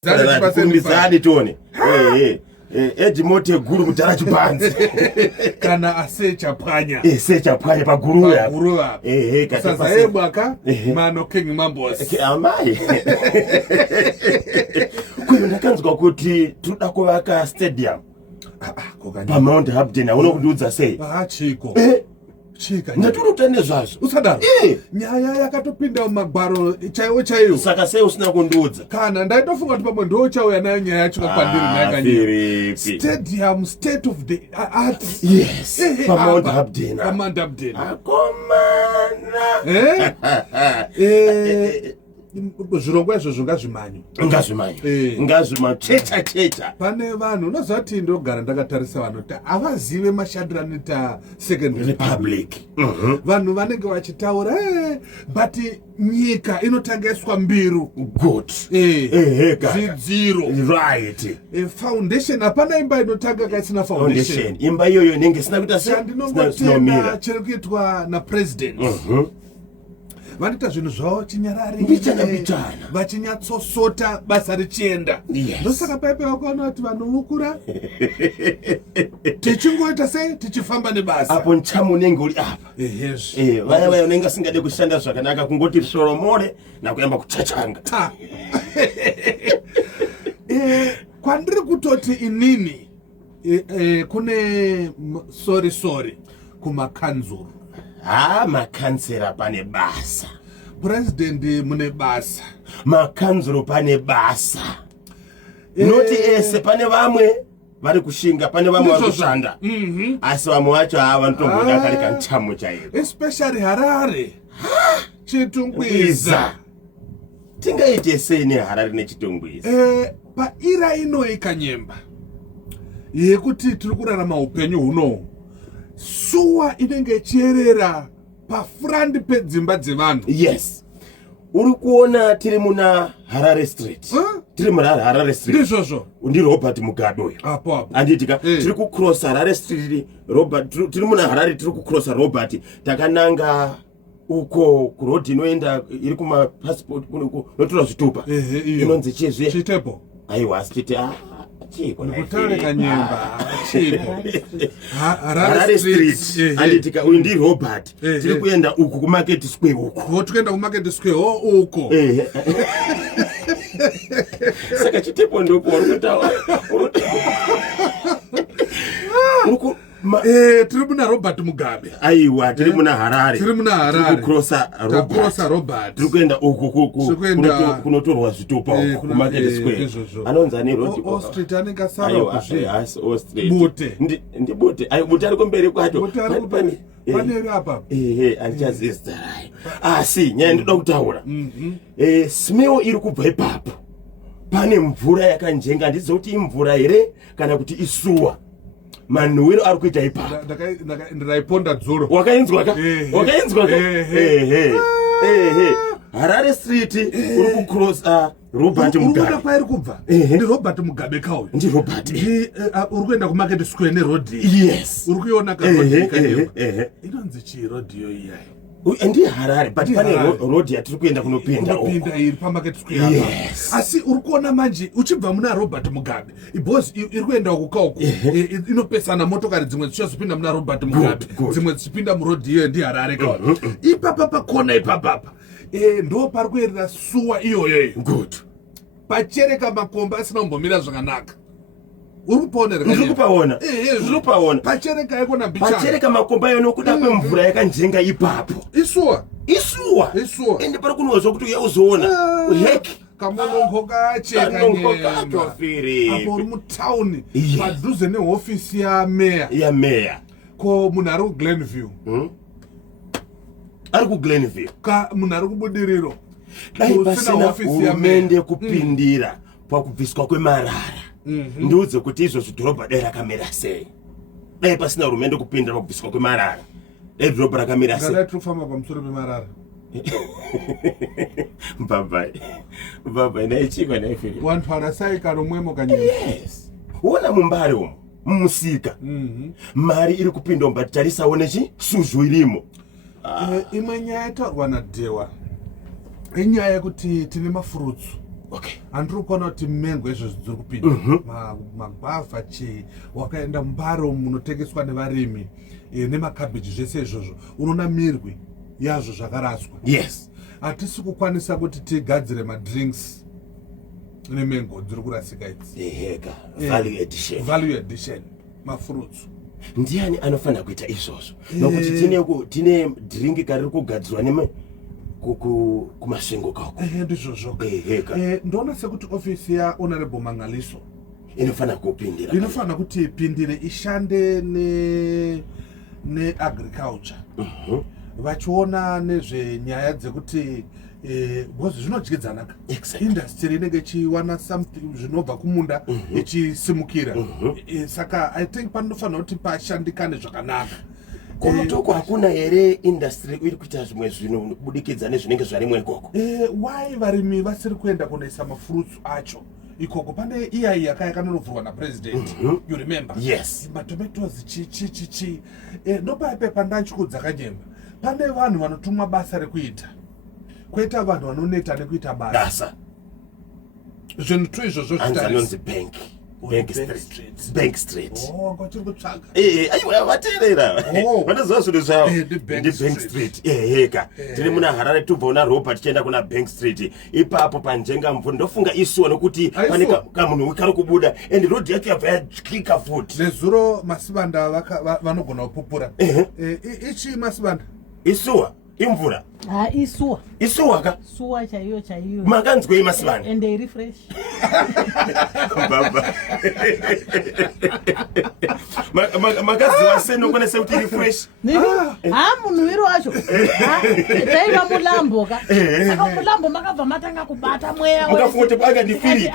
Kumbizani tone. Ejimote guru mutara chipanzi. Kana asecha panya. Secha panya pa guru ya. Guru ya. Sasa ebwaka mano king mambos. Amai. Kuyo ndakanzwa kuti tuda kuvaka stadium. Pa Mount Habden unokududza sei? Chiko. Chika. Naturu tende zvazo. Usadaro. Nyaya yakatopinda mumagwaro chaiwo. Saka sei usina kundudza. Kana ndaitofunga kuti pamwe ndo chauya nayo nyaya yacho kwandiri nakanyira. Stadium state of the art. Yes. Pa Mount Habden. Pa Mount Habden. Akomana. Zvirongwa izvozvo ngazvimanyu. Ngazvimanyu. Checha. Pane vanhu unozvati ndogara ndakatarisa vanhu kuti avazive mashandiro anoita Second Republic. Vanhu vanenge vachitaura but nyika inotangaiswa mbiru. Good. Zvidziro. Right. Foundation hapana imba inotanga kaisina foundation. Imba iyoyo inenge sina kuita sandinongotenda chiri kuitwa napresident. Vanita zvinhu zvavo chinyarari vachinyatsosota basa richienda. Ndosaka paipe vakaona kuti vanhu vokura tichingoita sei tichifamba nebasa. Apo nchamu unenge uri apa. Vaya unenge asingade kushanda zvakanaka kungoti soromore nakuyamba kuchachanga. Kwandiri kutoti inini kune sorry kumakanzuru. Makansera pane basa. President mune basa. Makanzuru pane basa. Noti ese pane vamwe vari kushinga, pane vamwe vari kushanda. Asi vamwe vacho vanotomboda kari kanchamu chaivo. Especially Harare. Chitungwiza. Tingaite sei neHarare nechitungwiza? Paira ino ikanyemba yekuti tiri kurarama upenyu huno. Suwa inenge ichierera pafront pedzimba dzevanhu. Yes. Uri kuona tiri muna Harare Street. Tiri muna Harare Street. Ndizvozvo. Ndi Robert Mugabe uyo. Apo. Anditika tiri ku cross Harare Street. Robert tiri muna Harare tiri ku cross Robert. Takananga uko ku road inoenda iri kuma passport notora zvitupa. Inonzi chezve. Chitepo. Aiwa street Kutare kanyemba chiko. Harare Street. Anditika uyu ndi Robert. Tiri kuenda uku ku Market Square uku. Tukaenda ku Market Square uko. Saka chitepo ndopo uri kutaura. Uku tiri muna Robert Mugabe. Aiwa tiri muna Harare. Tiri muna Harare. Tiri kucrossa Robert. Tiri kuenda uku kunotorwa zvitupa uku ku Market Square. Anonza ni road ko. Street anenge asara kuzvi. Street. Bute. Ndi Bute. Ai Bute ari kumberi kwacho. Pane apa. Anchazista. Si nyaya ndoda kutaura. Smell iri kubva ipapo. Pane mvura yakanjenga ndizo kuti imvura here kana kuti isuwa. Manuwiro ari kuita ipapo. Ndaiponda dzoro. Wakainzwa ka? Harare Street uri ku cross Robert Mugabe. Uri kwairi kubva. Ndi Robert Mugabe kauyo. Ndi Robert. Uri kuenda ku Market Square ne road. Yes. Uri kuiona ka road. Inonzi chi road yo iyai. Ndi Harare but pane road yatiri kuenda kunopinda uko. Kunopinda iri pa Market Square. Yes. Asi uri kuona manje uchibva muna Robert Mugabe. Boss iri kuenda ukauko. Inopesana motokari dzimwe dzichazopinda muna Robert Mugabe. Dzimwe dzichipinda mu road iyo ndi Harare kauyo. Ipapa pa kona ipapa. Ndo pari kuerera suwa iyoyo. Good. Pachereka makomba asina kumbomira zvakanaka. Uri kupaonera kanya. Uri kupaona. Pachereka yako na bichana. Pachereka makomba yo nokuda kwemvura yakanjenga ipapo. Isuwa. Ende pari kunozwa kuti uzoona. Heki. Kamonongoka cheka nyemba. Apo uri mutauni. Padhuze nehofisi ya meya. Ko munhu ari ku Glenview. Ari ku Glenview. Munhu ari kubudiriro. Dai pasina hurumende kupindira pakubviswa kwemarara. Ndiudze kuti izvozvo dhorobha dai rakamira sei. Dai pasina hurumende kupindira pakubviswa kwemarara. Dai dhorobha rakamira sei. Dai tofamba pamusoro pemarara. Baba naichikwa naifiri. Vantu varasai kanomwemo kanyema. Yes. Uona mumbari umo. Mumusika. Mari iri kupinda umbati tarisawo nechi suzu irimo. Imwe nyaya yataurwa naDhewa inyaya yekuti tine mafurutsu Okay. Andiri kuona kuti mengo izvo zviri kupinda magwavha chii wakaenda mumbaro munotengeswa nevarimi nemakabheji zvese izvozvo unoona mirwi yazvo zvakaraswa. Yes. Hatisi kukwanisa kuti tigadzire madrinks nemengo dziri kurasika idzi. Value addition mafruits. Ndiani anofanira kuita izvozvo nokuti tine drink kari kugadzirwa kumasvingo kako. Ndizvozvo. Ndoona sekuti ofisi yaHonorable Mangaliso inofanira kupindira, inofanira kuti ipindire ishande neagriculture vachiona nezvenyaya dzekuti because zvinodyidzana industry inenge ichiwana zvinobva kumunda ichisimukira. Saka I think panofanira kuti pashandikane zvakanaka. Kumutoko hakuna here industry iri kuita zvimwe zvinobudikidza nezvinenge zvarimwo ikoko. Why varimi vasiri kuenda kunoisa mafruits acho ikoko? Pane iyai yakanonovhurwa napresident, you remember? Yes. Matomatoes chichi ndopaipepa ndanchuku dzakanyemba. Pane vanhu vanotumwa basa rekuita, kwoita vanhu vanoneta nekuita basa. Zvinhu izvozvo zvinonzi Bank Street. Ngotiri kutsvaga. Aiwa vateerera. Vanoziva zvinhu zvavo. Ndi Bank Street. Heka. Tiri muna Harare tubva una Ropa tichienda kuna Bank Street. Ipapo panjenga mvura ndofunga isuwa nokuti pane kamunhu kari kubuda and road yacho yabva yaklika futi. Nezuro masibanda vanogona kupupura. Ichi masibanda. Isuwa. Imvura. Isuwa. Isuwa ka? Suwa chaiyo. Makanzwei masibanda. And they refresh. Baba. Makaziwa senokwanisa kuti refresh. Munhu wiro wacho. Taiva mulambo ka. Saka mulambo makabva matanga kubata mweya wese. Mukafunga kuti panga ndifiri.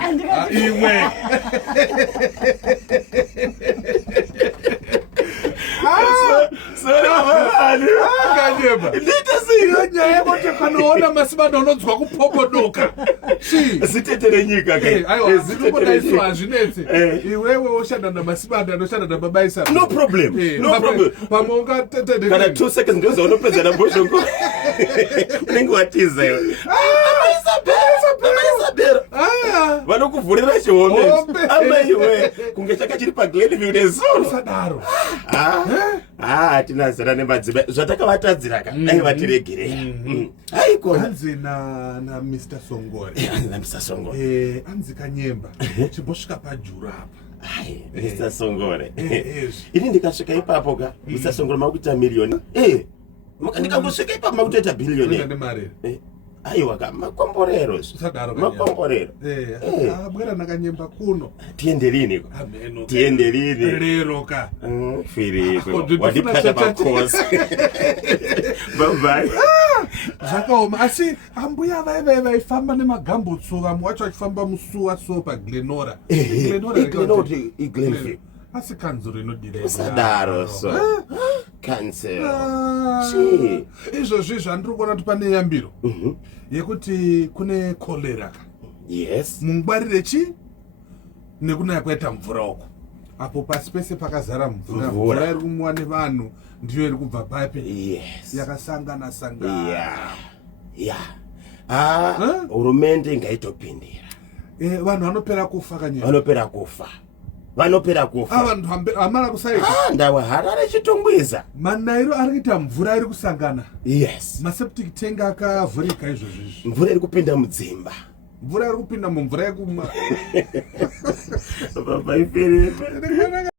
Imwe. Sorry mama. Kanyeba. Ndita nyaya yekuti panoona masibanda unonzwa kupogodoka. Zitetere nyika ka. Aiwa, zvinongodaiswa hazvinetse. Iwewe woshanda namasibanda anoshanda nababaisa. No problem. No problem. Pamonga tetede. Kana 2 seconds ndoza unopedza na mboshongo. Unenge watiza iwe. Isabella. Vanokuvhurira chihombe. Amaiwe. Kunge chakachiri paGlenview nezuro. Sadaro. Tinazara nemadziba zvatakavatadzira ka dai vatiregerera. Haiko hanzi na Mr. Songore. Na Mr. Songore. Anzi Kanyemba. Chimbosvika pajuru apa. Mr. Songore. Ini ndikasvika ipapo ka Mr. Songore makuita milioni. Ndikangosvika ipapo makuita bilioni. Ndine mari. Aiwa ka makomborero. Makomborero. Abwera nakanyemba kuno. Tienderini ko. Ameno. Tienderini. Lero ka. Firiko. Wadipata pakosi. Bye bye. Zvakaoma asi ambuya vaifamba nemagambutsu vamwe wacho vachifamba musuwa so paGlenora. Glenview. Asi kanzuro inodire. Sadaro so. Cancel. Izvozvi zvandiri kuona kuti pane yambiro yekuti kune cholera. Yes. Mungwarire chi nekunaya kwaita mvura uko. Apo pasi pese pakazara mvura. Mvura iri kumwa nevanhu ndiyo iri kubva papi. Yes. Yakasangana. Hurumende ngaitopindira. Vanhu vanopera kufa kanyema. Vanopera kufa. Vanhu hamara kusaika. Ndawa Harare chitongwiza. Manairo ari kuita mvura iri kusangana. Yes. Maseptic tank akavhurika izvozvi. Mvura iri kupinda mudzimba. Mvura iri kupinda mumvura yekumwa. Baba ifere.